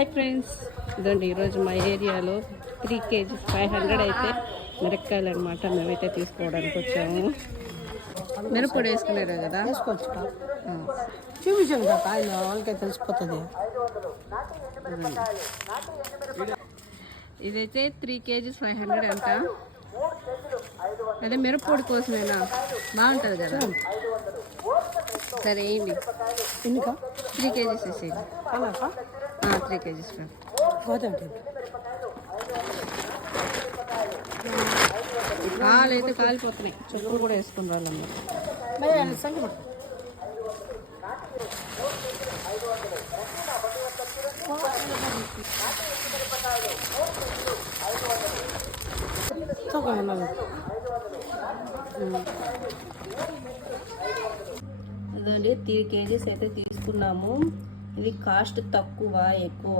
Hi friends, ఇదండి ఈరోజు మా ఏరియాలో 3 kg 500 అయితే మిరపకాయలు అనమాట. మేమైతే తీసుకోవడానికి వచ్చాము. మిరప్పొడి వేసుకునేదే కదా, వేసుకోవచ్చు. చూపించాను కదా, ఆయన వాళ్ళకే తెలిసిపోతుంది. ఇదైతే 3 kg 500 అంట. అదే మిరప్పొడి కోసమేనా, బాగుంటుంది కదా. సరే వేయండి. ఎన్నిక 3 kg వేసేయండి. అలాగా 3 kg గోదావరి కాలు అయితే కాలిపోతున్నాయి. చెప్పులు కూడా వేసుకుని వాళ్ళందరూ. సంఖ్య అదండి 3 kgs అయితే తీసుకున్నాము. ఇది కాస్ట్ తక్కువ ఎక్కువ